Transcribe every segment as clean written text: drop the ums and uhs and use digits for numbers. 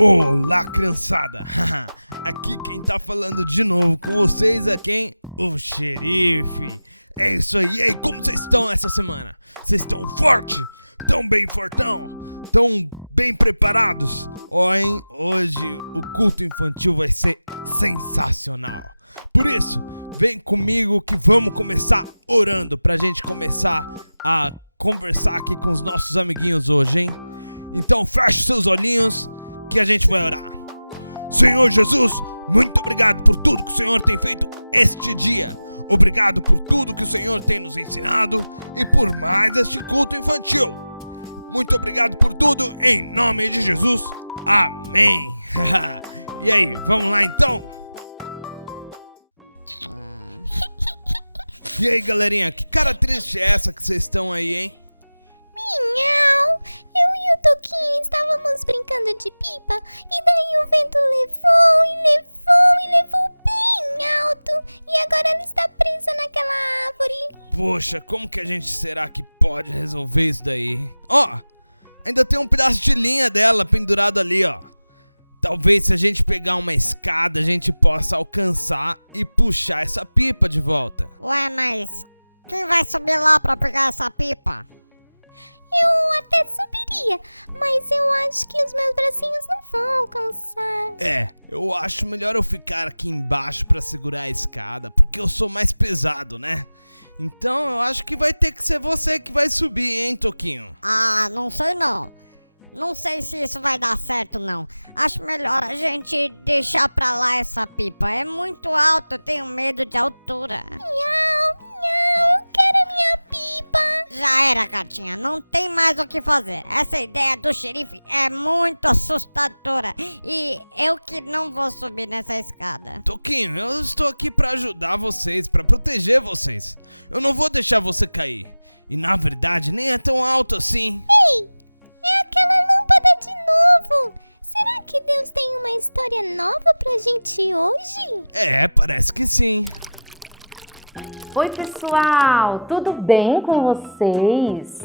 Olá, criançada! Aqui quem tá falando de novo com vocês é quem? O Xerife! É isso aí! E aí, como vocês estão essa semana? Vocês estão forte? Tão bem fortão? Tão bem preparados? Hein? Hoje o culto infantil vai ser sensacional! Por isso, vem comigo que vamos começar orando pra gente começar a conversar aqui com os nossos amiguinhos hoje, hein? Então feche seus olhinhos que a gente vai orar. Senhor Jesus, muito obrigado por tudo que o Senhor tem feito este dia. Obrigado por tudo que o Senhor tem nos ensinado e por mais este culto infantil. Muito obrigado por tudo, em nome de Jesus. Amém. E aí, vamos lá então? E aí, galerinha, que cara triste é essa que vocês estão aí, hein? Minhau! Eu e o Toquinho estávamos brincando de pipa e daí o vento levou bem alto e agora ela está presa naquela árvore. Poxa, como que a gente será que pode resolver isso daí? Ó, ainda tem um pedaço de linha dela pendurado ali, ó. Talvez se a gente pegar uma escada a gente possa alcançar e puxar essa pipa de volta. Ué, mas quem vai subir lá pra pegar essa pipa? Eu até subiria, mas eu acho que os meus bracinhos não vão alcançar. Eu acho melhor eu ficar aqui embaixo pra segurar a escada, porque eu sou mais pesado, né? Então eu acho que vai ter que ser você que vai subir, hein, Toquinho? Ah, não sei não. Não sei se isso vai dar certo não. Acho melhor a gente deixar pra lá essa pipa. É muito alto, eu tenho medo de altura. Miau, eu quero a minha pipa. Já era, gatinha, não tem mais o que fazer. Essa ideia do xerife é muito assustadora. E eu que não vou subir nessa escada. Toquinho, eu estou aqui pra ajudar vocês, pra proteger vocês. Eu não vou deixar você cair. E na verdade nem é tão alto assim. Ei, é aquela lâmpada de novo. Será que Deus tem uma história nova pra gente hoje? Parece que sim. Oi pessoal, tudo bem com vocês?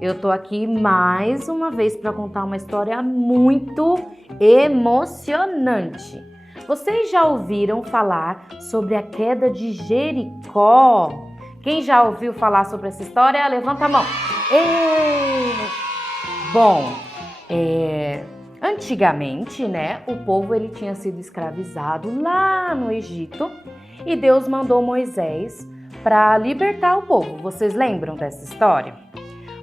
Eu tô aqui mais uma vez para contar uma história muito emocionante. Vocês já ouviram falar sobre a queda de Jericó? Quem já ouviu falar sobre essa história, levanta a mão. Bom, antigamente, né, o povo ele tinha sido escravizado lá no Egito e Deus mandou Moisés para libertar o povo. Vocês lembram dessa história?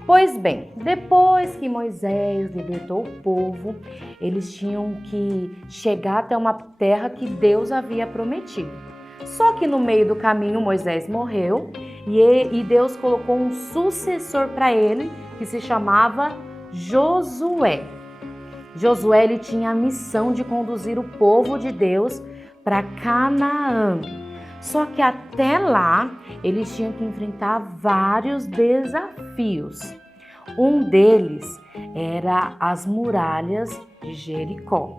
Pois bem, depois que Moisés libertou o povo, eles tinham que chegar até uma terra que Deus havia prometido. Só que no meio do caminho Moisés morreu e Deus colocou um sucessor para ele que se chamava Josué. Josué ele tinha a missão de conduzir o povo de Deus para Canaã. Só que até lá, eles tinham que enfrentar vários desafios. Um deles era as muralhas de Jericó.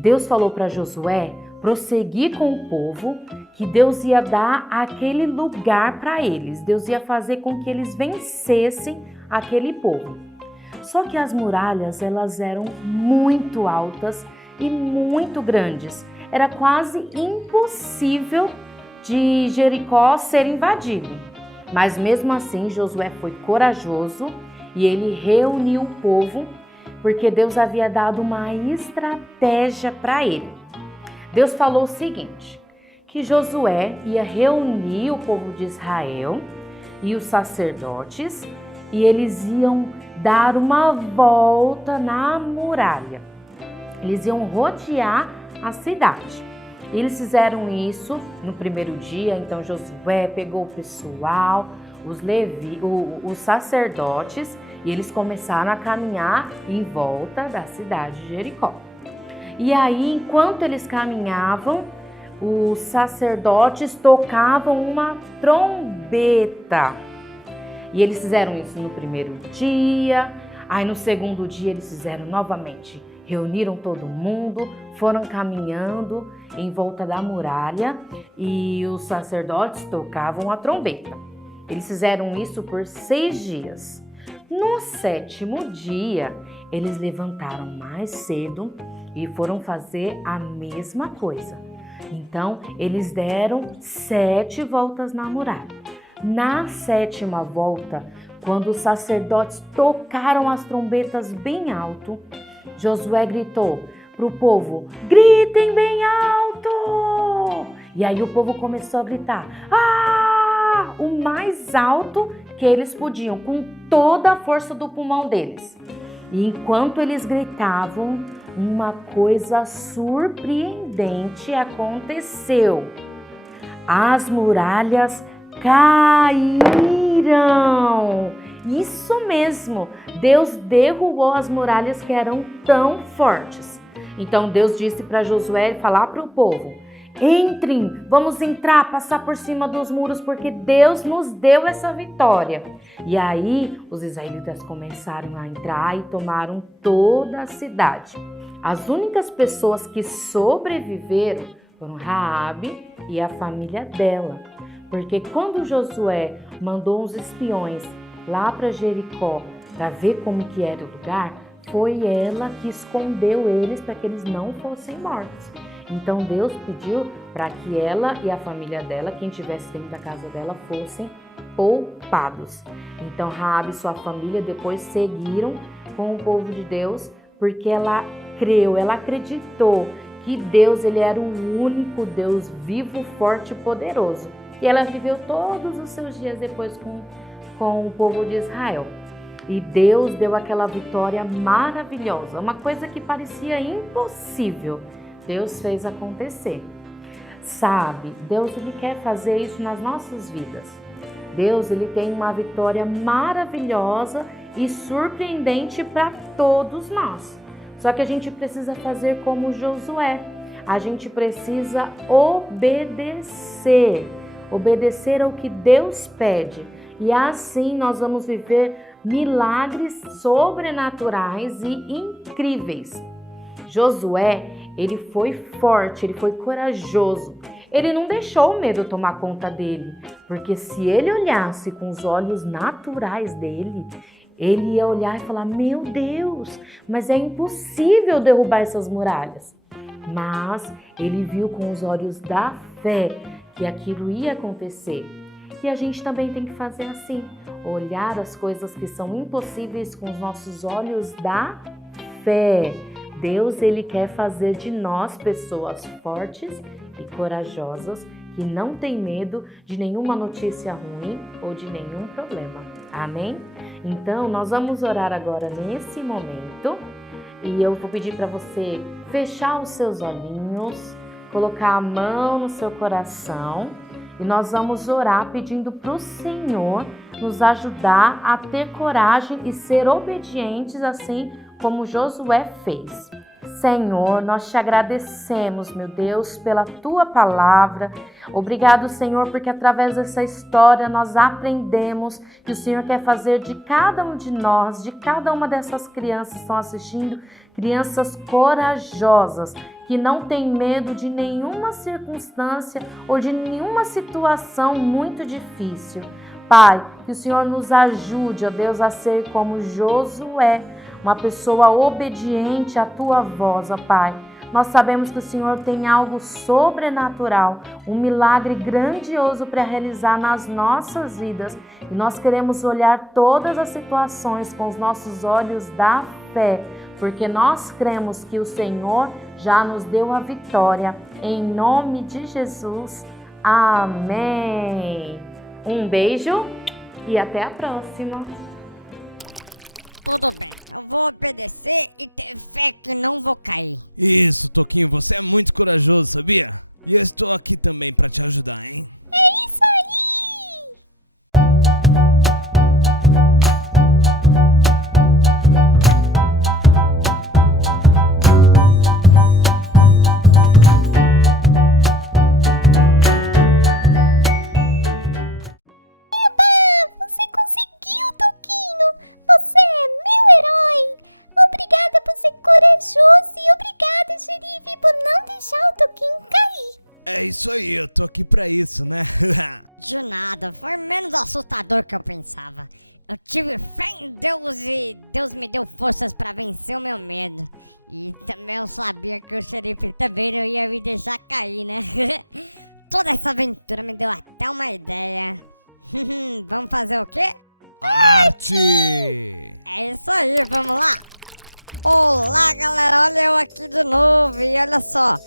Deus falou para Josué prosseguir com o povo, que Deus ia dar aquele lugar para eles. Deus ia fazer com que eles vencessem aquele povo. Só que as muralhas, elas eram muito altas e muito grandes. Era quase impossível de Jericó ser invadido. Mas mesmo assim, Josué foi corajoso e ele reuniu o povo, porque Deus havia dado uma estratégia para ele. Deus falou o seguinte, que Josué ia reunir o povo de Israel e os sacerdotes e eles iam dar uma volta na muralha. Eles iam rodear a cidade. Eles fizeram isso no primeiro dia, então Josué pegou o pessoal, os sacerdotes, e eles começaram a caminhar em volta da cidade de Jericó. E aí, enquanto eles caminhavam, os sacerdotes tocavam uma trombeta. E eles fizeram isso no primeiro dia, aí no segundo dia eles fizeram novamente. Reuniram todo mundo, foram caminhando em volta da muralha e os sacerdotes tocavam a trombeta. Eles fizeram isso por 6 dias. No 7º dia, eles levantaram mais cedo e foram fazer a mesma coisa. Então, eles deram 7 voltas na muralha. Na 7ª volta, quando os sacerdotes tocaram as trombetas bem alto, Josué gritou para o povo: gritem bem alto! E aí o povo começou a gritar: ah! O mais alto que eles podiam, com toda a força do pulmão deles. E enquanto eles gritavam, uma coisa surpreendente aconteceu. As muralhas caíram. Isso mesmo, Deus derrubou as muralhas que eram tão fortes. Então Deus disse para Josué falar para o povo: entrem, vamos entrar, passar por cima dos muros, porque Deus nos deu essa vitória. E aí os israelitas começaram a entrar e tomaram toda a cidade. As únicas pessoas que sobreviveram foram Raabe e a família dela. Porque quando Josué mandou uns espiões lá para Jericó para ver como que era o lugar, foi ela que escondeu eles para que eles não fossem mortos. Então Deus pediu para que ela e a família dela, quem estivesse dentro da casa dela, fossem poupados. Então Raabe e sua família depois seguiram com o povo de Deus, porque ela creu, ela acreditou que Deus ele era o único Deus vivo, forte e poderoso. E ela viveu todos os seus dias depois com o povo de Israel. E Deus deu aquela vitória maravilhosa, uma coisa que parecia impossível. Deus fez acontecer. Sabe, Deus ele quer fazer isso nas nossas vidas. Deus ele tem uma vitória maravilhosa e surpreendente para todos nós. Só que a gente precisa fazer como Josué. A gente precisa obedecer. Obedecer ao que Deus pede. E assim nós vamos viver milagres sobrenaturais e incríveis. Josué, ele foi forte, ele foi corajoso. Ele não deixou o medo tomar conta dele, porque se ele olhasse com os olhos naturais dele, ele ia olhar e falar: meu Deus, mas é impossível derrubar essas muralhas. Mas ele viu com os olhos da fé que aquilo ia acontecer. E a gente também tem que fazer assim, olhar as coisas que são impossíveis com os nossos olhos da fé. Deus, ele quer fazer de nós pessoas fortes e corajosas, que não tem medo de nenhuma notícia ruim ou de nenhum problema. Amém? Então, nós vamos orar agora nesse momento e eu vou pedir para você fechar os seus olhinhos, colocar a mão no seu coração e nós vamos orar pedindo para o Senhor nos ajudar a ter coragem e ser obedientes assim como Josué fez. Senhor, nós te agradecemos, meu Deus, pela tua palavra. Obrigado, Senhor, porque através dessa história nós aprendemos que o Senhor quer fazer de cada um de nós, de cada uma dessas crianças que estão assistindo, crianças corajosas, que não têm medo de nenhuma circunstância ou de nenhuma situação muito difícil. Pai, que o Senhor nos ajude, ó Deus, a ser como Josué, uma pessoa obediente à tua voz, ó Pai. Nós sabemos que o Senhor tem algo sobrenatural, um milagre grandioso para realizar nas nossas vidas. E nós queremos olhar todas as situações com os nossos olhos da fé, porque nós cremos que o Senhor já nos deu a vitória. Em nome de Jesus, amém. Um beijo e até a próxima. Tudo bem, eu vou obedecer e ter fé que não vou cair. Isso, Toquinho, você é muito corajoso, sabia? E eu estou aqui também para te ajudar, hein? É isso aí! Você conseguiu, Toquinho! Você é meu herói! Obrigada por ser corajoso e obrigada, xerife, por não deixar o Toquinho cair! É isso aí, eu tô aqui pra isso, né? De nada, foi menos assustador que eu pensava. Eu tive fé em Deus e Deus me deu forças pra vencer o meu medo. E também eu sabia que o xerife também não ia me deixar cair, né? Toda essa aventura me deu até uma ideia. Vamos fazer o quê? Arte! É isso aí, vamos lá! Olá, galera, olha eu aqui de novo e olha só.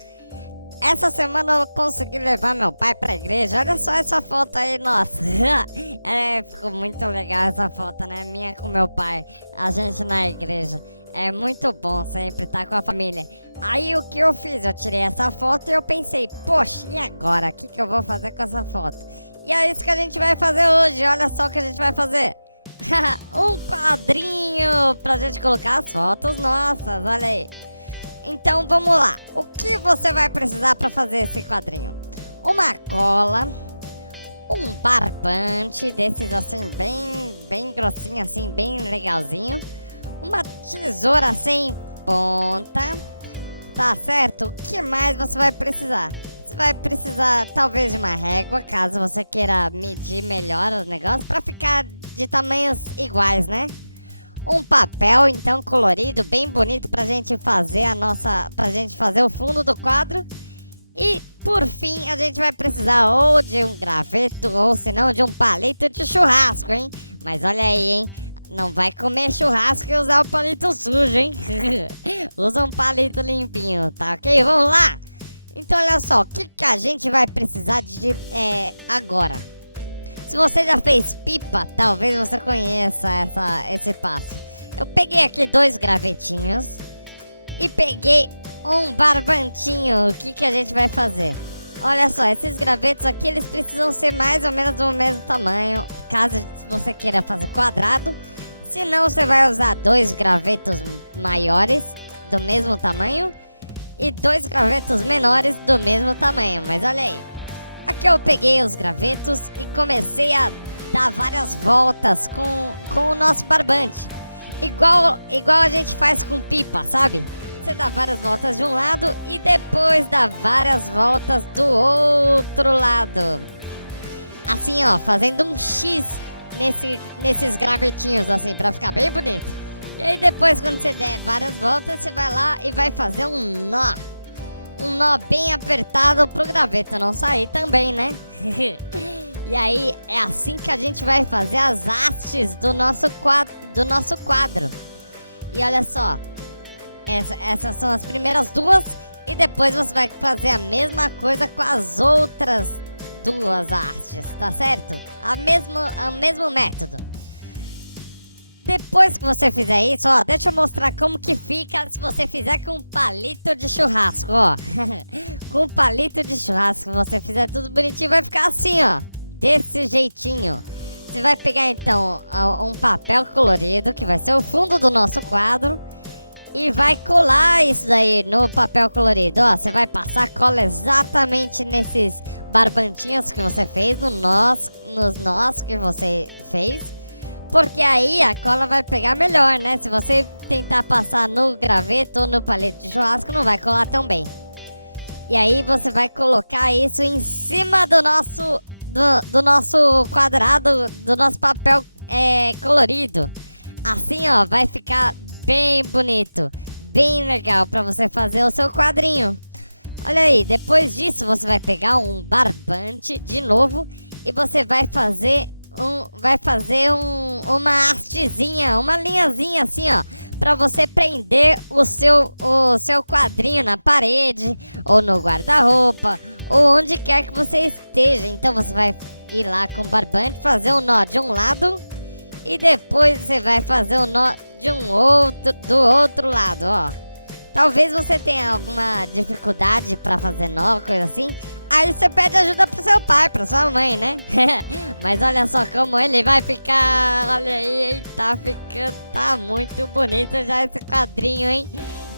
Essa semana eu consegui levar meu pai pra igreja. Olha só essa foto aí, nossa. Ficou muito legal essa foto, né? Minha com meu pai, a gente na igreja. É muito bom sempre estar com a família. Aí o que eu fiz? Eu tirei essa foto e eu pensei, poxa, e agora? O que eu vou fazer com essa foto? E é isso que a gente vai fazer hoje. Olha só o que a gente vai fazer. Um quadrinho pra gente colocar as fotos nossas, olha aí. Então vamos lá. O que você vai precisar pra fazer esse quadrinho? Uma cola, um barbante desses assim bem grossinho, assim bem legalzinho, uma tesoura sem ponta, tá certo? O que mais você vai precisar? Você vai precisar talvez de uma régua, caso você queira medir melhor os negócios pra ficar de tamanhos iguais, né? Um papel então colorido, bem bonito pra gente fazer pra gente fazer o fundo do quadro. E por fim a gente vai precisar ou de um graveto ou se não de um palito de churrasco, hein? Mas olha aí, hein? Não vai comer churrasco e usar o palito sujo, hein? Usa um palito limpinho, tá ok? Vamos lá! Então olha só, o que a gente vai precisar de agora? Se você já fez pipa, talvez você conheça esse passo. Eu peguei aqui 2 gravetinhos e peguei um barbantinho. O que a gente vai fazer? Olha só, esses gravetos aqui, eles precisam ser mais ou menos do mesmo tamanho, caso você queira fazer quadrado. Se não, você vai usar 2 gravetos maiores do mesmo tamanho e 2 gravetos menores do mesmo tamanho, mas olha aí. Aqui eu peguei os gravetos e comecei a dar várias voltas com o nosso barbante. Igual a gente faz com pipa, sabe? Você dá várias voltas de um lado e depois dá várias voltas do outro lado. Assim, ó, fazendo um X nesses gravetinhos, assim, pra ficar bem bonito. E aí depois, quando você der várias voltas, você vai lá e vai fazer um nó. Um nó bem apertado pro graveto não sair também, né? E aí é assim que a gente vai fazer as hastes do nosso quadro. E olha só, essas são as primeiras 2 e depois você vai fazer a mesma coisa com as outras 2 hastes, tá certo? O mesmo método. Depois que você fizer isso, ó, deixa eu mostrar como que fica se você fizer com um palito de churrasco, ó. Com um palito de churrasco, você fizer tudo bonitinho, vai ficar assim, ó. Desse jeitinho. Você vai pegar, então, um papel colorido, que vai ser o fundo do nosso quadro. E vai colar isso daí no papel colorido, ó. Você vai passar cola exatamente nesses barbantinhos que você fez, nos nós que você fez. Porque aí a cola vai pegar melhor, né? Se você tentar passar no graveto ou no palito de churrasco, não vai colar tão bem. E aí você vai colocar isso em cima do nosso quadrado, do nosso papel colorido. Assim, ó, vai ficar bem bonito, bem legal pra você fazer o seu quadrinho. Olha aí, depois disso você vai pegar um barbante de novo e você vai fazer uma hastezinha, uma linhazinha assim, ó, pra você prender o seu quadrinho na parede ou no guarda-roupa ou onde quer que você esteja. Então você vai ir lá com o barbante, fazer um nó de um lado e depois você vai fazer o nó do outro lado, ó. Talvez você tenha alguma dificuldade pra fazer nó, coisa assim. Aí você pede ajuda pro seu pai, pra sua mãe, né? Mas olha só como ele vai ficar. Olha aí, tá muito bonito já esse quadrinho, hein?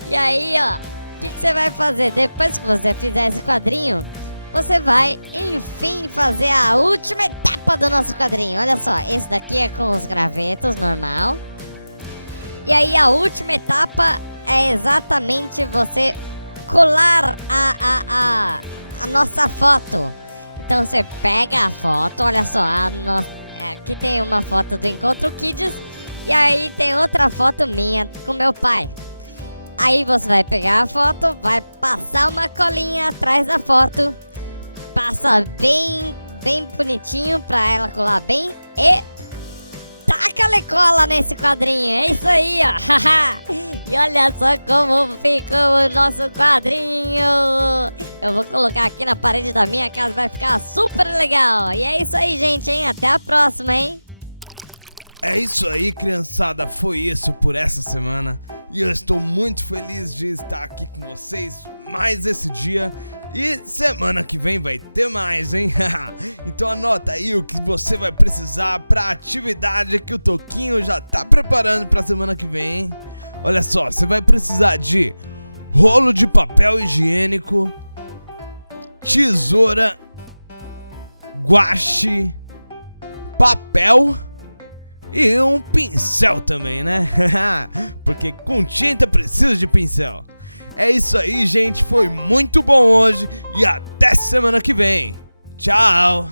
E aí, ó, o que você vai fazer? Depois que você fizer esse quadrinho, você vai, enfim, fazer a última etapa do nosso quadrinho. Olha só, esse daqui é com os gravetos, normal. E aí a última etapa é exatamente você colar a nossa foto. Então você pega a foto, olha só, aqui tem uma foto do Encontro Kids e aí tem outra foto minha com meu pai. Aí você vai pegar a foto, vai passar uma colinha atrás da foto, passa bem bonitinho pra ela colar bem e taca-lhe cola nesse quadrinho, é isso aí, ó. E olha só como ficou o nosso quadrinho. Eu vou colocar aqui na parede da minha casa, vai ficar super legal. E é isso aí, gente, hein? Até a próxima, hein? É isso aí, criançada, foi isso por essa semana. E eu estou muito feliz de estar aqui com vocês mais esse dia. E semana que vem vai ter mais, hein? Então anota aí o que você vai precisar pra atividade que o Toquinho já tá preparando pra semana que vem, hein? Olha só, você vai precisar de rolo de papel higiênico, tesoura, guache, papel e um pincel também, né? Porque com tinta precisa de pincel. É isso aí, gente. Foi muito bom hoje e até semana que vem. Tchau!